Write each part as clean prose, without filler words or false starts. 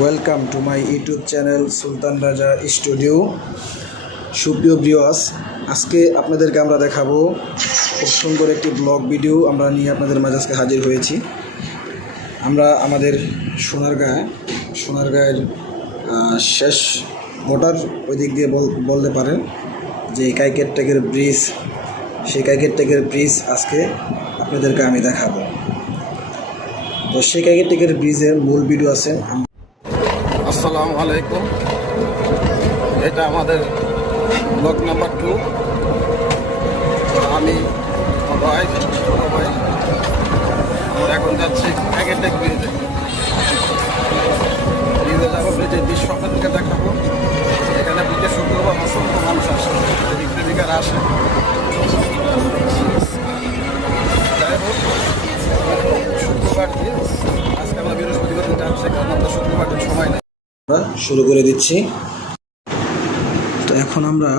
Welcome to my YouTube channel Sultan Raja studio. সুপ্রিয় viewers, আজকে আপনাদেরকে আমরা দেখাবো খুব সুন্দর একটি ব্লগ ভিডিও আমরা নিয়ে আপনাদের মাঝে আজকে হাজির হয়েছি। আমরা আমাদের সোনারগাঁয়ের শেষ মোটর ওই দিক দিয়ে বলতে পারেন যে কাইকের টেকের ব্রিজ, সেই কাইকের টেকের ব্রিজ আজকে আপনাদেরকে আমি দেখাবো। তো সেই কাইকের টেকের ব্রিজের মূল ভিডিও আছে। আসসালামু আলাইকুম, এটা আমাদের ব্লক নাম্বার 2। আমি ভাই আমরা এখন যাচ্ছি কাইকেরটেক ব্রিজে যাবো। ব্রিজের দৃশ্য আপনাদেরকে দেখাবো। এখানে ব্রিজে শুক্রবার অসংখ্য মানুষ আসে, প্রেমিকারা আসে। যাই হোক, শুক্রবার দিন আজকে আমরা বৃহস্পতিবার দিন যাচ্ছি, কারণ আমরা শুক্রবার দিন সময় নেই। শুরু করে দিচ্ছি। তো এখন আমরা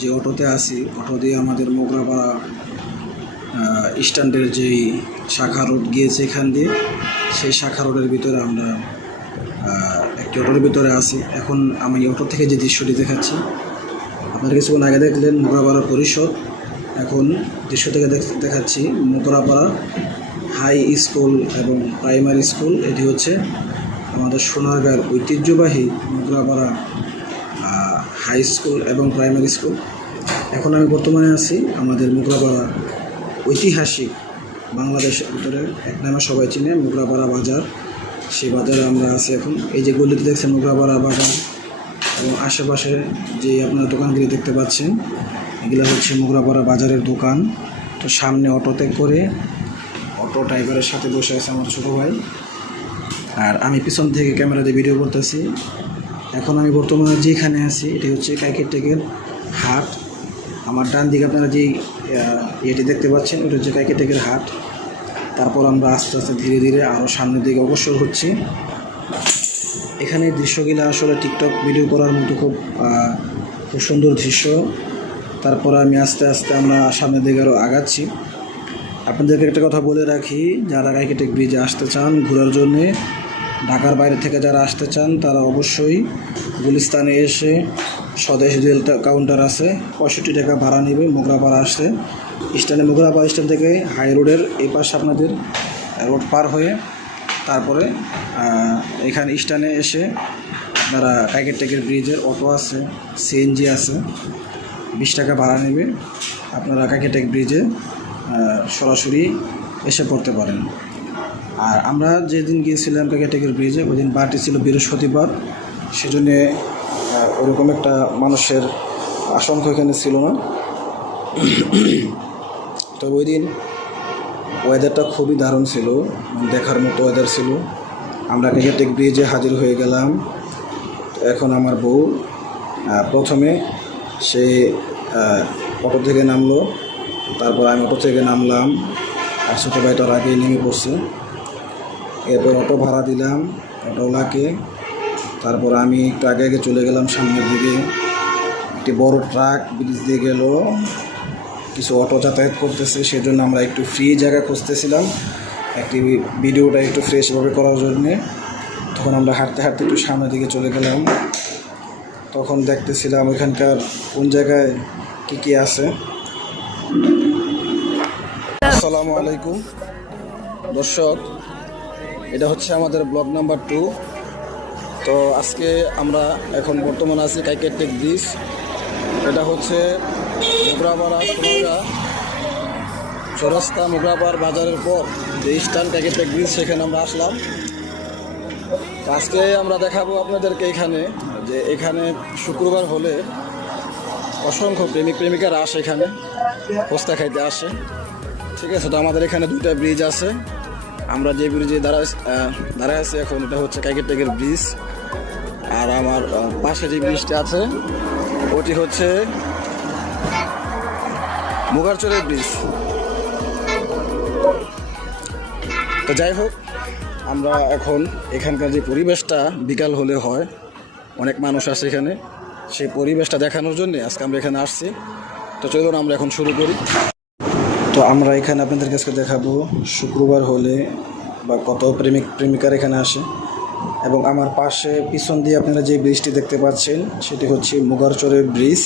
যে অটোতে আসি, অটো দিয়ে আমাদের মোগরাপাড়া স্ট্যান্ডের যেই শাখা রোড গিয়েছে এখান দিয়ে, সেই শাখা রোডের ভিতরে আমরা একটি অটোর ভিতরে আসি। এখন আমি অটো থেকে যে দৃশ্যটি দেখাচ্ছি, আপনারা কিছুক্ষণ আগে দেখলেন মোগরাপাড়া পরিষদ। এখন দৃশ্য থেকে দেখাচ্ছি মোগরাপাড়া হাই স্কুল এবং প্রাইমারি স্কুল। এটি হচ্ছে আমাদের সোনারগাঁর ঐতিহ্যবাহী মোগরাপাড়া হাই স্কুল এবং প্রাইমারি স্কুল। এখন আমি বর্তমানে আছি আমাদের মোগরাপাড়া ঐতিহাসিক, বাংলাদেশের ভিতরে এক নামে সবাই চিনে মোগরাপাড়া বাজার। সেই বাজারে আমরা আছি এখন। এই যে গলিতে দেখছেন মোগরাপাড়া বাজার, এবং আশেপাশে যে আপনারা দোকানগুলি দেখতে পাচ্ছেন, এগুলো হচ্ছে মোগরাপাড়া বাজারের দোকান। তো সামনে অটোতে করে অটো ড্রাইভারের সাথে বসে আছে আমার ছোটো ভাই, আর আমি পিছন থেকে ক্যামেরাতে ভিডিও করতেছি। এখন আমি বর্তমানে যেখানে আছি এটি হচ্ছে কাইকের টেকের হাট। আমার ডান দিকে আপনারা যেই এটি দেখতে পাচ্ছেন, ওটা হচ্ছে কাইকের টেকের হাট। তারপর আমরা আস্তে আস্তে ধীরে ধীরে আরও সামনের দিকে অগ্রসর হচ্ছি। এখানে দৃশ্যগুলো আসলে টিকটক ভিডিও করার মতো খুব সুন্দর দৃশ্য। তারপর আমি আস্তে আস্তে আমরা সামনের দিকে আরও আগাচ্ছি। আপনাদেরকে একটা কথা বলে রাখি, যারা কাইকের টেক ব্রিজে আসতে চান ঘোরার জন্যে, ঢাকার বাইরে থেকে যারা আসতে চান তারা অবশ্যই গুলিস্তানে এসে স্বদেশ রেল কাউন্টার আছে, 65 টাকা ভাড়া নেবে মোগরাপাড়া আসতে। স্ট্যান্ডে মোগরাপাড়া স্ট্যান্ড থেকে হাই রোডের এই পাশে আপনাদের রোড পার হয়ে তারপরে এখানে স্ট্যান্ডে এসে আপনারা কাইকের টেকের ব্রিজের অটো আছে, সিএনজি আছে, 20 টাকা ভাড়া নেবে। আপনারা কাইকের টেক ব্রিজে সরাসরি এসে পড়তে পারেন। আর আমরা যেদিন গিয়েছিলাম কাইকের টেকের ব্রিজে, ওই দিন বারটি ছিল বৃহস্পতিবার, সেজন্যে ওরকম একটা মানুষের আশঙ্কা এখানে ছিল না। তবে ওই দিন ওয়েদারটা খুবই দারুণ ছিল, দেখার মতো ওয়েদার ছিল। আমরা কাইকের টেক ব্রিজে হাজির হয়ে গেলাম। এখন আমার বউ প্রথমে সে অটো থেকে নামলো, তারপর আমি অটো থেকে নামলাম, আর ছোটো ভাই তার আগেই নেমে পড়ছে। এরপর অটো ভাড়া দিলাম অটোওয়ালাকে। তারপর আমি একটু আগে আগে চলে গেলাম সামনের দিকে। একটি বড় ট্রাক ব্রিজ দিয়ে গেল, কিছু অটো যাতায়াত করতেছে, সেজন্য আমরা একটু ফ্রি জায়গা খুঁজতেছিলাম একটি ভিডিওটা একটু ফ্রেশভাবে করার জন্যে। তখন আমরা হাঁটতে হাঁটতে একটু সামনের দিকে চলে গেলাম। তখন দেখতেছিলাম ওইখানকার কোন জায়গায় কী আছে। আসসালামু আলাইকুম দর্শক, এটা হচ্ছে আমাদের ব্লক নাম্বার 2। তো আজকে আমরা এখন বর্তমানে আছি কাইকের টেক ব্রিজ। এটা হচ্ছে মোগরাপাড়া সোনারগাঁ চৌরাস্তা মোগরাপাড়া বাজারের পর যে স্ট্যান্ড কাইকের টেক ব্রিজ, সেখানে আমরা আসলাম। তো আজকে আমরা দেখাবো আপনাদেরকে এখানে যে এখানে শুক্রবার হলে অসংখ্য প্রেমিক প্রেমিকারা আসে, এখানে পোস্তা খাইতে আসে। ঠিক আছে, তো আমাদের এখানে 2টা ব্রিজ আছে। আমরা যে ব্রিজে দাঁড়ায় আছি এখন, এটা হচ্ছে কাইকের টেকের ব্রিজ। আর আমার পাশে যে ব্রিজটা আছে ওটি হচ্ছে মুগারচরের ব্রিজ। তো যাই হোক, আমরা এখন এখানকার যে পরিবেশটা বিকাল হলে হয়, অনেক মানুষ আসে এখানে, সেই পরিবেশটা দেখানোর জন্য আজকে আমরা এখানে আসছি। তো চলুন আমরা এখন শুরু করি। তো আমরা এখানে আপনাদের কাছে দেখাবো শুক্রবার হলে বা কত প্রেমিক প্রেমিকার এখানে আসে। এবং আমার পাশে পিছন দিয়ে আপনারা যে ব্রিজটি দেখতে পাচ্ছেন সেটি হচ্ছে মুগারচরের ব্রিজ।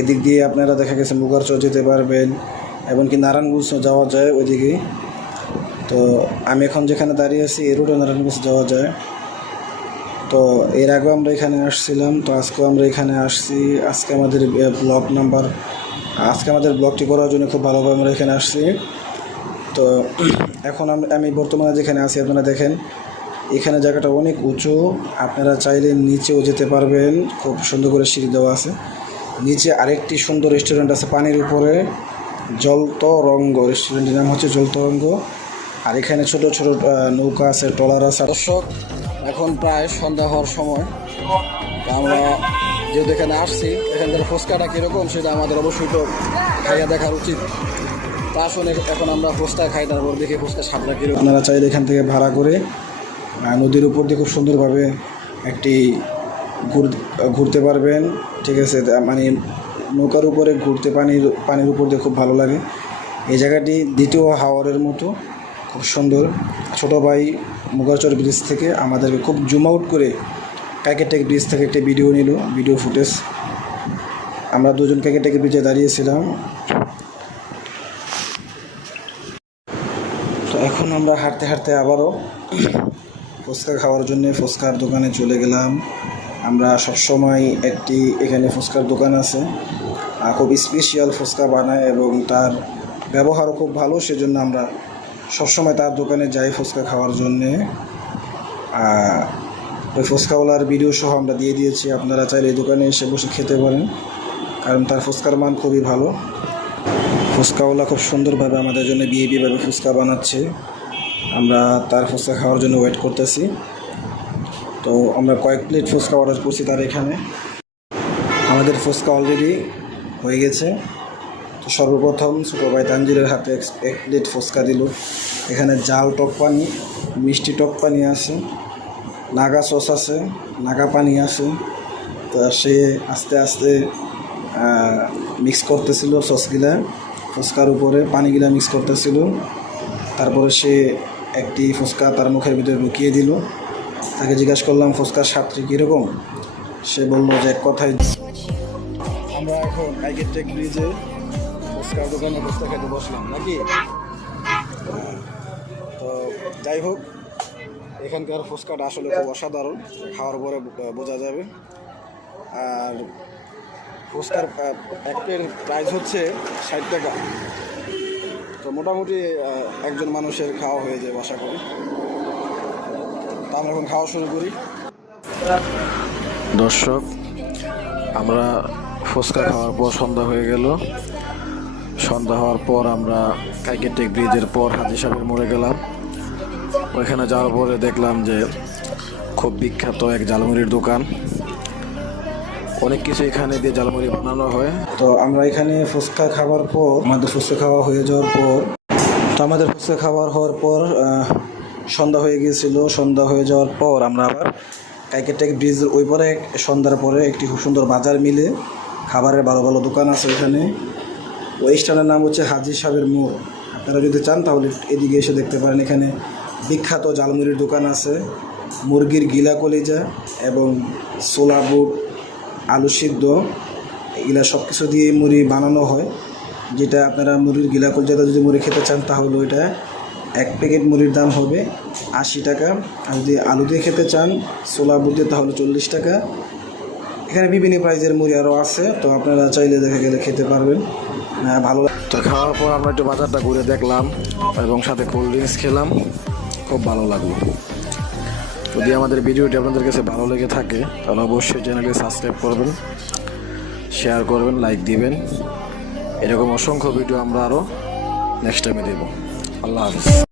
এদিক দিয়ে আপনারা দেখা গেছে মুগারচর যেতে পারবেন, এমনকি নারায়ণগঞ্জ যাওয়া যায় ওইদিকে। তো আমি এখন যেখানে দাঁড়িয়ে আছি এই রোডে নারায়ণগঞ্জ যাওয়া যায়। তো এর আগেও আমরা এখানে আসছিলাম, তো আজকেও আমরা এখানে আসছি। আজকে আমাদের ব্লগটি করার জন্য খুব ভালোভাবে আমরা এখানে আসছি। তো এখন আমি বর্তমানে যেখানে আছি আপনারা দেখেন, এখানে জায়গাটা অনেক উঁচু, আপনারা চাইলে নিচেও যেতে পারবেন, খুব সুন্দর করে সিঁড়ি দেওয়া আছে। নিচে আরেকটি সুন্দর রেস্টুরেন্ট আছে পানির উপরে, জলতরঙ্গ, রেস্টুরেন্টের নাম হচ্ছে জলতরঙ্গ। আর এখানে ছোট ছোট নৌকা আছে, ট্রলার আছে। দর্শক, এখন প্রায় সন্ধ্যা হওয়ার সময়। তো আমরা যেহেতু এখানে আসছি, এখানকার ফুচকাটা কীরকম সেটা আমাদের অবশ্যই তো খাইয়া দেখার উচিত। তা আসলে এখন আমরা ফুচকা খাই, তারপর দেখি ফুচকা স্বাদটা কীরকম। আপনারা চাইলে এখান থেকে ভাড়া করে নদীর উপর দিয়ে খুব সুন্দরভাবে একটি ঘুরতে পারবেন, ঠিক আছে। মানে নৌকার উপরে ঘুরতে পানির উপর দিয়ে খুব ভালো লাগে। এই জায়গাটি দ্বিতীয় হাওরের মতো, খুব সুন্দর। ছোটো ভাই মুগারচর ব্রিজ থেকে আমাদেরকে খুব জুম আউট করে কাইকেটেক ব্রিজ থেকে একটি ভিডিও ফুটেজ। আমরা দুজন কাইকেটেক ব্রিজে দাঁড়িয়েছিলাম। তো এখন আমরা হাঁটতে হাঁটতে আবারও ফুচকা খাওয়ার জন্য ফুচকার দোকানে চলে গেলাম। আমরা সবসময় এখানে ফুচকার দোকান আছে, খুব স্পেশাল ফুচকা বানায় এবং তার ব্যবহারও খুব ভালো, সেজন্য আমরা সবসময় তার দোকানে যাই ফুচকা খাওয়ার জন্যে। ওই ফুচকাওয়ালার ভিডিও সহ আমরা দিয়ে দিয়েছি, আপনারা চাইলে এই দোকানে এসে বসে খেতে পারেন, কারণ তার ফুচকার মান খুবই ভালো। ফুচকাওয়ালা খুব সুন্দরভাবে আমাদের জন্য বিএপিভাবে ফুচকা বানাচ্ছে। আমরা তার ফুচকা খাওয়ার জন্য ওয়েট করতেছি। তো আমরা কয়েক প্লেট ফুচকা অর্ডার করছি তার এখানে। আমাদের ফুচকা অলরেডি হয়ে গেছে। তো সর্বপ্রথম ছোটো ভাই তানজিরের হাতে এক প্লেট ফুচকা দিল। এখানে জাল টক পানি, মিষ্টি টক পানি আছে, নাগা সস আছে, নাগা পানি আছে। তো সে আস্তে আস্তে মিক্স করতেছিল সসগুলা, ফুচকার উপরে পানিগুলা মিক্স করতেছিল। তারপরে সে একটি ফুচকা তার মুখের ভিতরে ঢুকিয়ে দিল। তাকে জিজ্ঞাসা করলাম ফুচকার স্বাদটি কীরকম, সে বলল যে এক কথায়। আমরা এখন কাইকেটেক ব্রিজে ফুচকার দোকানে ফুচকা খেতে বসলাম নাকি। তো যাই হোক, এখানকার ফুচকাটা আসলে খুব অসাধারণ, খাওয়ার পরে বোঝা যাবে। আর ফুচকার এক প্লেট প্রাইস হচ্ছে 60 টাকা। তো মোটামুটি একজন মানুষের খাওয়া হয়ে যায় আশা করি। তা আমরা এখন খাওয়া শুরু করি। দর্শক, আমরা ফুচকা খাওয়ার পর সন্ধ্যা হয়ে গেল। সন্ধ্যা হওয়ার পর আমরা কাইকেটেক ব্রিজের পর হাজী সাহেবের মোড়ে গেলাম। ওইখানে যাওয়ার পরে দেখলাম যে খুব বিখ্যাত এক ঝালমুড়ির দোকান, অনেক কিছু এখানে দিয়ে ঝালমুড়ি বানানো হয়। তো আমরা এখানে ফুচকা খাওয়ার পর আমাদের ফুচকা খাওয়া হয়ে যাওয়ার পর সন্ধ্যা হয়ে গিয়েছিল। সন্ধ্যা হয়ে যাওয়ার পর আমরা আবার কাইকেটেক ব্রিজের ওই পরে সন্ধ্যার পরে একটি খুব সুন্দর বাজার মিলে খাবারের ভালো ভালো দোকান আছে ওইখানে। ওই স্থানের নাম হচ্ছে হাজী সাহেবের মোড়। আপনারা যদি চান তাহলে এদিকে এসে দেখতে পারেন। এখানে বিখ্যাত ঝালমুড়ির দোকান আছে, মুরগির গিলা কলিজা এবং ছোলা বুট, আলু সিদ্ধ, এগুলা সব কিছু দিয়ে মুড়ি বানানো হয়। যেটা আপনারা মুরগির গিলা কলিজাটা যদি মুড়ি খেতে চান তাহলে ওইটা এক প্যাকেট মুড়ির দাম হবে 80 টাকা। আর যদি আলু দিয়ে খেতে চান ছোলা বুট দিয়ে তাহলে 40 টাকা। এখানে বিভিন্ন প্রাইজের মুড়ি আরও আছে, তো আপনারা চাইলে দেখা গেলে খেতে পারবেন, ভালো। তো খাওয়ার পর আমরা একটু বাজারটা ঘুরে দেখলাম এবং সাথে কোল্ড ড্রিঙ্কস খেলাম, খুব ভালো লাগলো। যদি আমাদের ভিডিওটি আপনাদের কাছে ভালো লেগে থাকে তাহলে অবশ্যই চ্যানেলটি সাবস্ক্রাইব করবেন, শেয়ার করবেন, লাইক দিবেন। এরকম অসংখ্য ভিডিও আমরা আরও নেক্সট টাইমে দেব। আল্লাহ হাফিজ।